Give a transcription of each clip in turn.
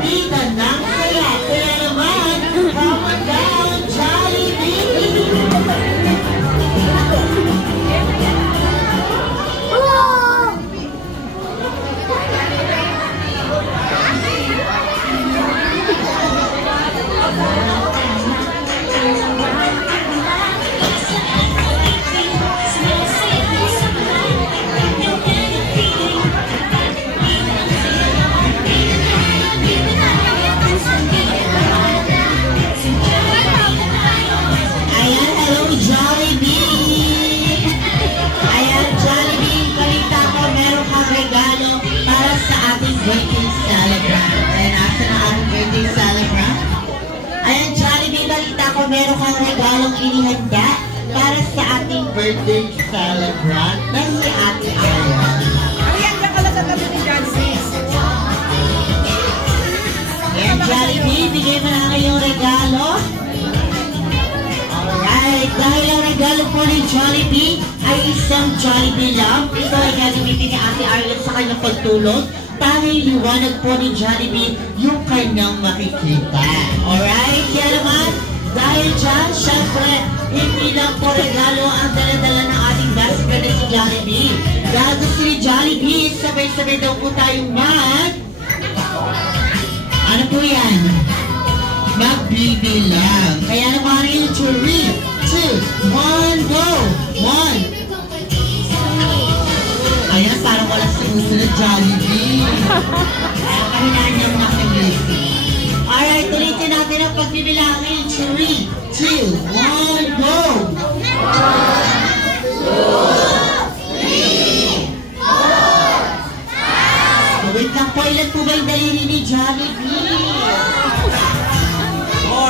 bida ng saya. Kaya naman, come on down, Jollibee! Birthday celebrant. Ayan, asa na ating birthday celebrant? Ayan, Jollibee, balita ko meron kang regalong inihanda para sa ating birthday celebrant na si Ate Aya. Ayan, dyan ka lang sa tabi ni Jollibee. Ayan, Jollibee, bigay mo na kayong regalo. Alright, dahil ang regalo po ni Jollibee ay isang Jollibee lamp. Ito ay gagamitin ni Ate Arlen sa kanyang pagtulog. Tanging liwanag po ni Jollibee yung kanyang makikita. Alright? Kaya naman, dahil dyan, syempre, hindi lang po regalo ang dala-dala ng ating best friend na si Jollibee. Dahil gusto ni Jollibee, sabay-sabay daw po tayong ano po yan? Magbibilang. Kaya naman rin 3, 2, 1, go! 1. Ayan, parang walang sumusunod Jollibee. Kahinaan niya mga kagisi. Alright, ulitin natin ang pagbibilangin. 3, 2, 1, go! 1, 2, 3, 4, 5. Wait lang po, ilan po ba yung daliri ni Jollibee?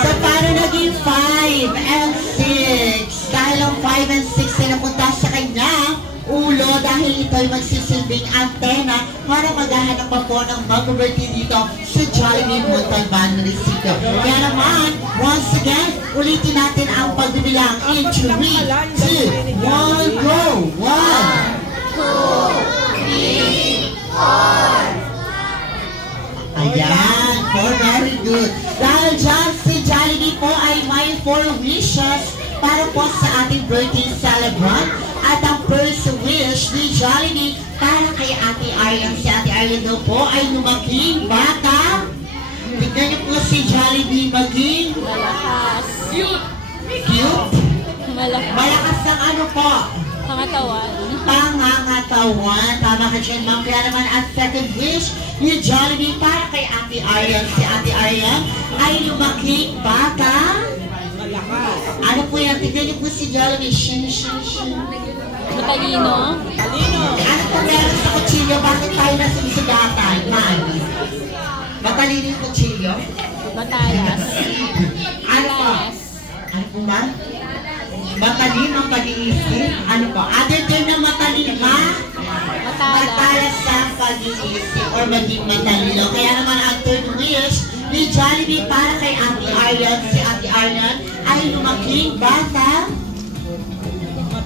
So, paano naging 5 and 6? Dahil ang 5 and 6 ay napunta sa kanya ulo dahil ito ay magsisilbing antena para maghahanap pa po ng mag-birthday dito sa Jollibee Montalban Municipio. Kaya naman, once again, ulitin natin ang pagbibilang in 3, 2, 1, go! 1, 2, 3, 4. Ayan, 4, very good. Dahil dyan, si Jollibee po ay may 4 wishes para po sa ating birthday celebrant. At ang first wish ni Jollibee para kay Ate Arlen. Si Ate Arlen daw po ay lumaking bata. Tignan niyo po si Jollibee maging malakas. Cute? Malakas ng ano po? Pangatawan. Pangangatawan. Tama ka dyan, ma'am. Kaya naman ang second wish ni Jollibee para kay Ate Arlen. Si Ate Arlen ay lumaking bata. Ano po yan? Tignan niyo po si Jollibee. Matalino. Ano po meron sa kutsilyo? Bakit tayo nasusugatan? Man. Matalino yung kutsilyo? Matalas. Ano po? Ano po ba? Matalino ang pag-iisip? Ano po? Other term na matalino ba? Matalas sa pag-iisip or maging matalino. Kaya naman ang third wish ni Jollibee para kay Ate Arlen. Si Ate Arlen ay lumaking bata.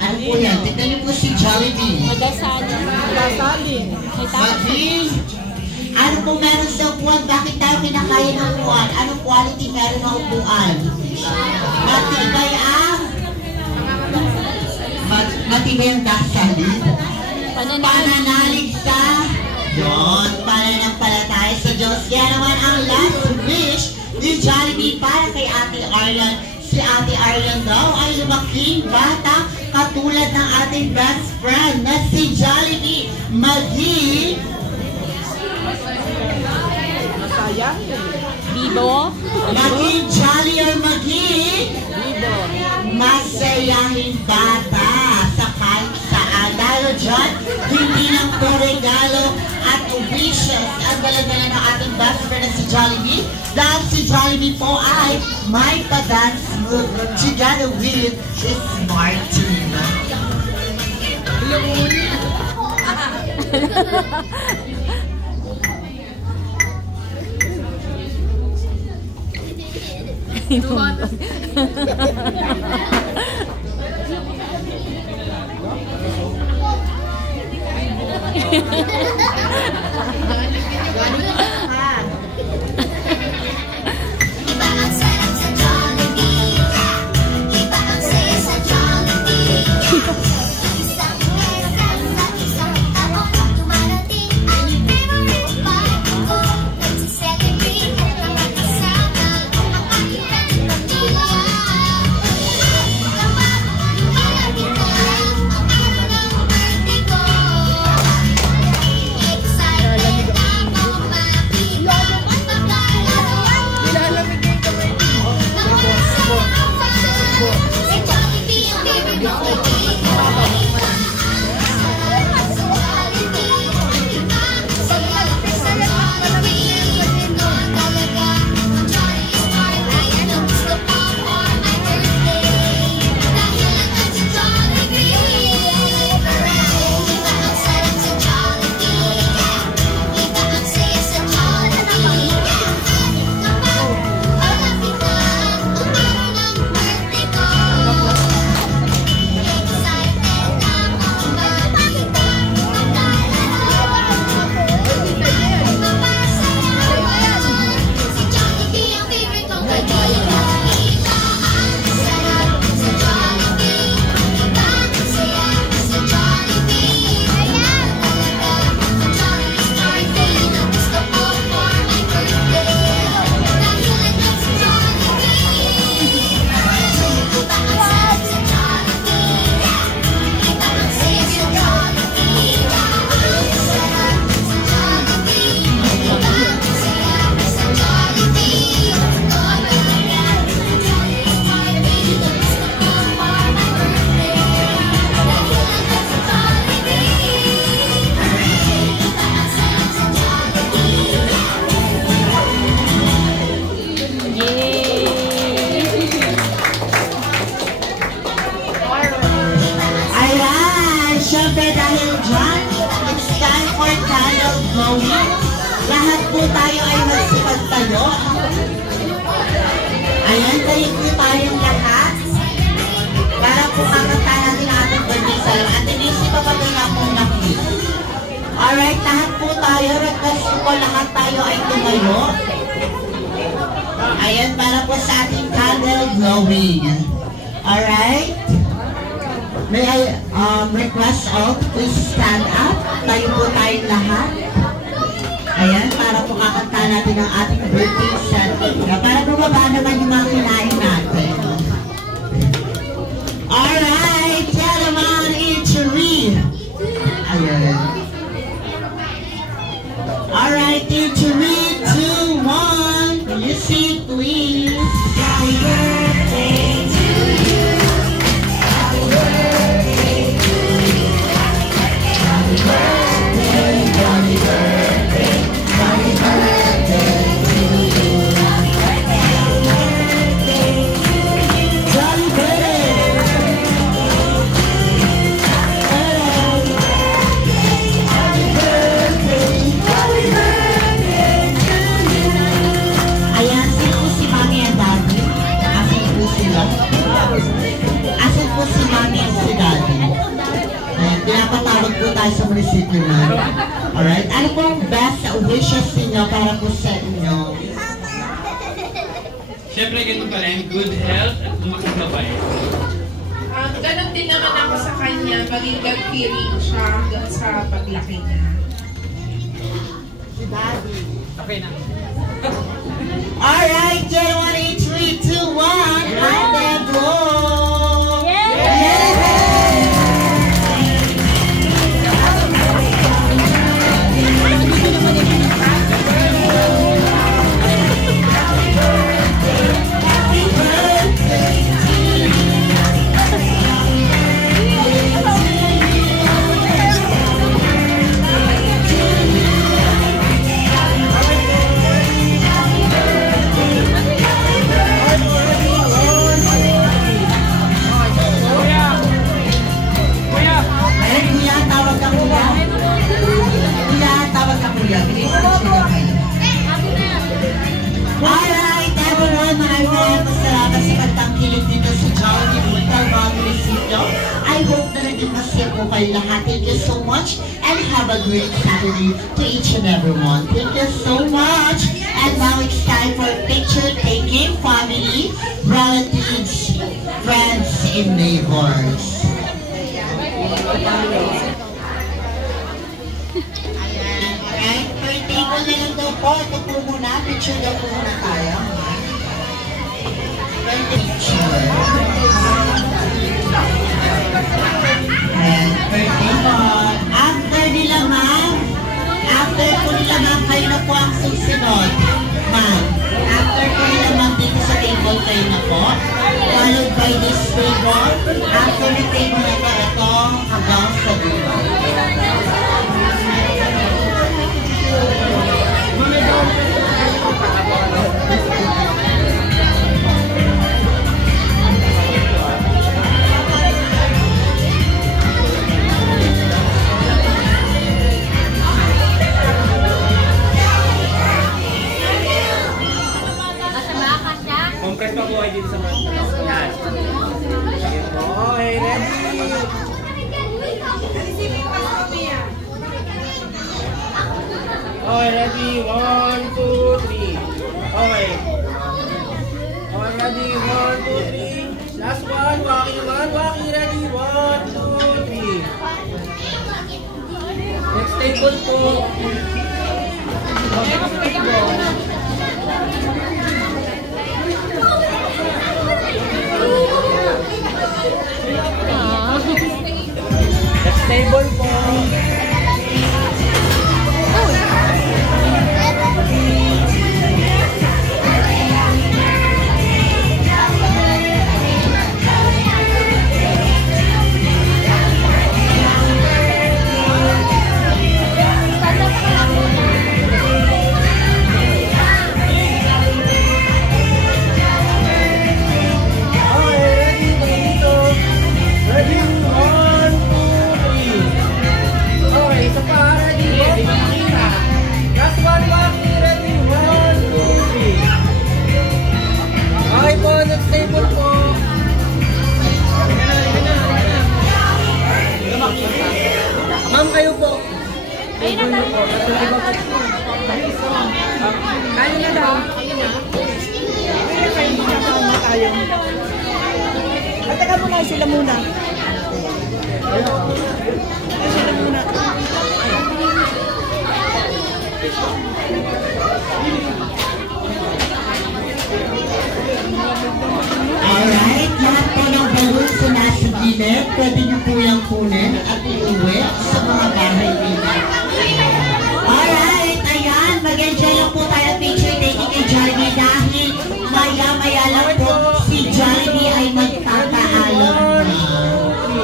Ano po yan? Tignan niyo po si Jollibee. Magasalin. Maging, ano po meron sa upuan? Bakit tayo kinakaya ng upuan? Anong quality meron ng upuan? Matibay ang? Matibay ang dasalin? Pananalig sa? Yun, pananampalataya sa Diyos. Kaya naman ang last wish ni Jollibee para kay Ate Arlen. Si Ate Arlen daw ay lumaking bata katulad ng ating best friend na si Jollibee. Maging Bibo. maging jolly or maging masayahin bata sa kahit saan. Dahil dyan, hindi lang po regalo at wishes ang dala-dala ng ating best friend na si Jollibee. Dahil si Jollibee po ay may pa-dance move together with his smart team. drawing. Lahat po tayo ay magsipagtayo. Ayan, tayo po tayong lahat. Para po kakanta natin ang ating birthday song. At inisip pa pati na po nakit. Alright, lahat po tayo. Request po lahat tayo ay tumayo. Ayan, para po sa ating candle glowing. Alright? May I request all to please stand up. Tayo po tayong lahat. Ayan, para po kakanta natin ang ating birthday set. Para bumaba naman yung mga kinain natin. Alright, gentlemen, in 3. Ayan. Alright, in 3, 2, 1. Music, please. Happy birthday to you. Happy birthday to you. Happy birthday, happy birthday. Happy birthday to you. Happy birthday to you. Jolly birthday. Happy birthday. Happy birthday to you. Ayan, sino po si Mami and Daddy? Asan po sila? Asan po si Mami and si Daddy? Ayan, pinapatawag po tayo sa munisipyo namin. Alright, ano po ang best wishes ninyo para po sa inyo? Siyempre, ganun pa rin, good health at magkakabay. Ganon din naman ako sa kanya, maging God-fearing siya hanggang sa paglaki niya. Si Daddy. Okay na. Alright, gentlemen, in 3, 2, 1, and then blow! Ayan, kuya, tawag ka kuya. Kuya, tawag ka kuya. Alright, everyone, maraming salamat sa pagtangkilik dito sa Jolly Brutal mga munisipyo. I hope na naging masaya po kayo lahat. Thank you so much and have a great Saturday to each and everyone. Thank you so much. And now it's time for picture taking, family, relatives, friends, and neighbors. Ayan, alright. Per table na lang daw po. Ito po muna. Picture daw po muna tayo. Per picture. Ayan, per table. After nila, ma'am. After po nila, ma'am, kayo na po ang susunod. Ma'am. After po nila, ma'am, dito sa table kayo na po. Followed by this table. After the table na po, ito hanggang sa dulo. Compress pa po kayo dito sa mga. Yan. Okay, ready? Okay, ready? 1, 2, 3. Okay. Okay, ready? 1, 2, 3. Last one. Walking naman. Walking. Ready? 1, 2, 3. Next table po. Okay, next table. Next table po. sila muna. Alright, lahat po ng balloons na nasa gilid, pwede niyo po yung kunin at iuwi sa mga bahay nila. Alright, ayan, mag-enjoy lang po tayo picture taking kay Jollibee dahil maya-maya lang po si Jollibee ay magtataalam na.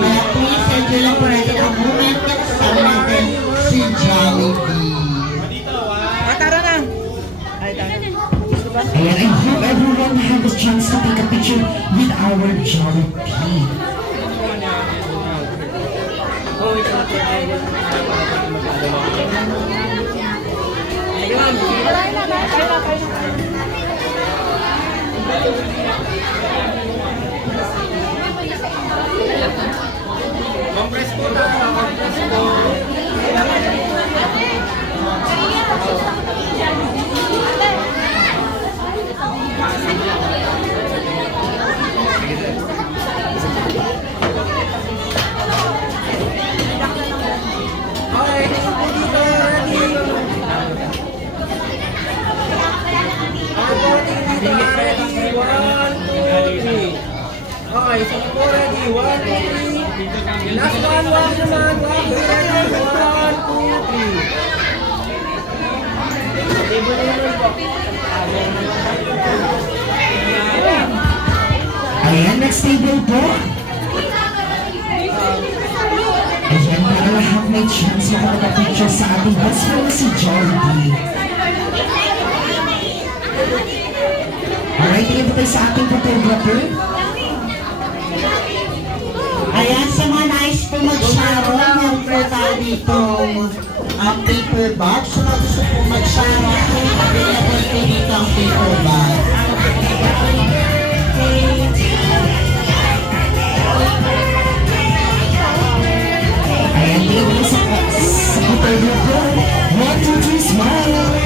Kaya please, enjoy lang po natin ang moment na kasama natin si Jollibee. Tara na. Ay, tara. Ayan, I hope everyone had the chance to take a picture with our Jollibee. Compress po na, compress po. Okay, dito, ready. Dito, ready. 1, 2, 3. Okay, sige po, ready. 1, 2, 3. Last one, walk naman. Walk, ready. 1, 2, 3. Table na naman po. Ayan, next table po. Ayan, para lahat may chance makapag-picture sa ating best friend na si Jollibee. Alright, tingin po tayo sa ating photographer. Ayan, sa mga nais po mag-shower, meron po tayo dito ang paper bag. Sa mga gusto po mag-shower, available po dito ang paper bag. Ayan, tingin po sa photographer. 1, 2, 3, smile!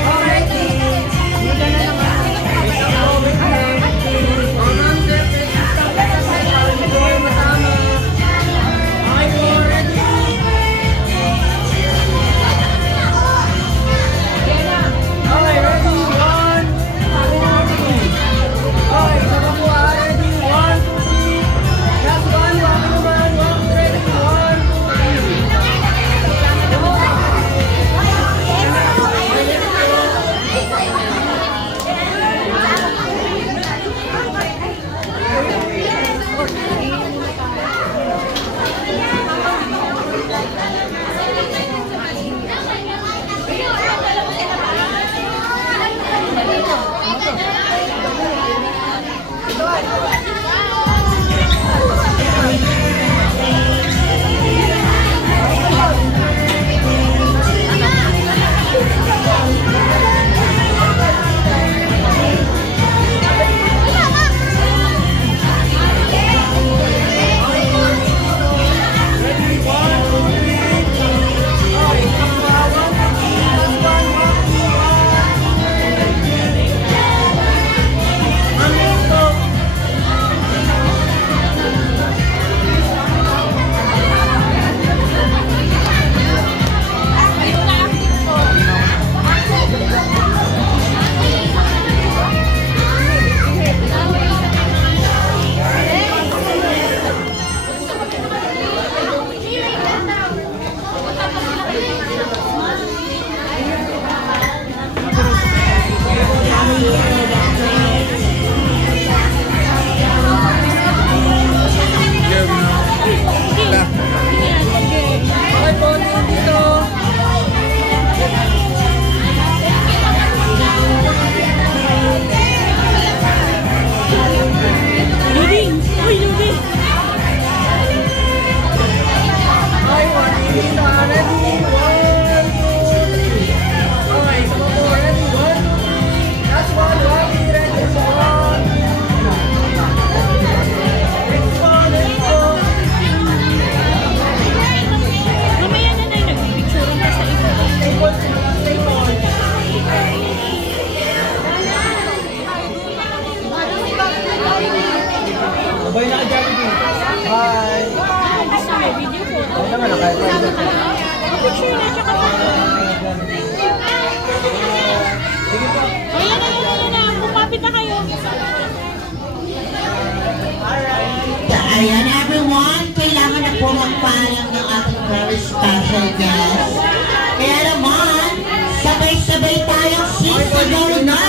tayong sisigaw na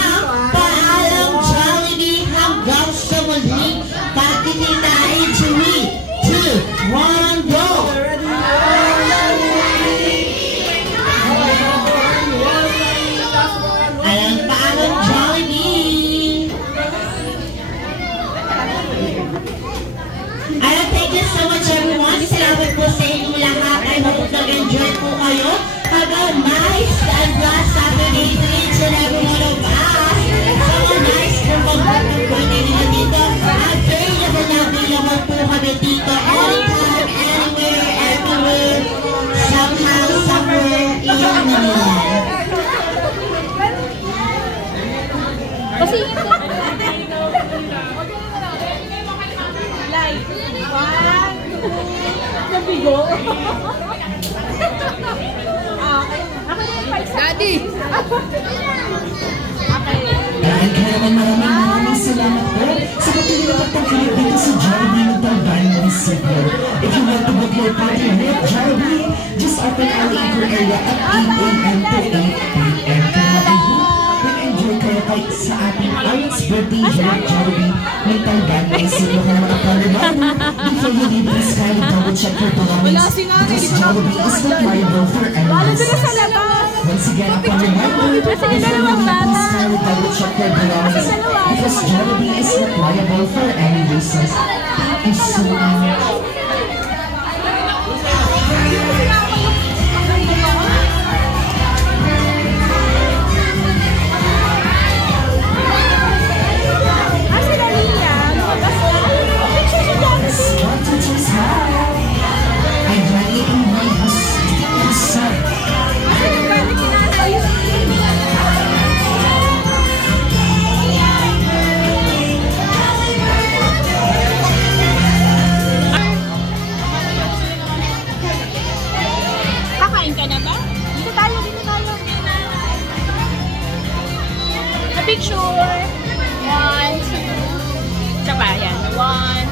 paalam Jollibee hanggang sa muling pagkikita in 3, 2, 1, go! Ayan, paalam Jollibee! Ayan, thank you so much everyone. Salamat po sa inyong lahat. I hope nag-enjoy po kayo. Have a nice and blessed Saturday to each and every one of us. So nice kung mag-birthday nila dito. Available po kami dito. Anytime, anywhere, everywhere. Somehow, somewhere, iyon na nila. Kasi ito. Live. One, two. Nabigo. Daddy! Dahil kaya naman maraming salamat po sa patuloy na pagtangkilik dito sa Jollibee Montalban Municipio. If you want to book your party with Jollibee, just open our anchor area at 8 a.m. to 8 p.m. Kaya mag-enjoy kayo kahit sa ating Alex birthday here at Jollibee Montalban Municipio. Kaya mga pag-reminder, before you leave, please kindly double check your belongings because Jollibee is not liable for any reasons. Once again, upon reminder, before you leave, please kindly double check your belongings because Jollibee is not liable for any reasons. Thank you so much. Picture. 1, 2. Isa pa, yan. 1,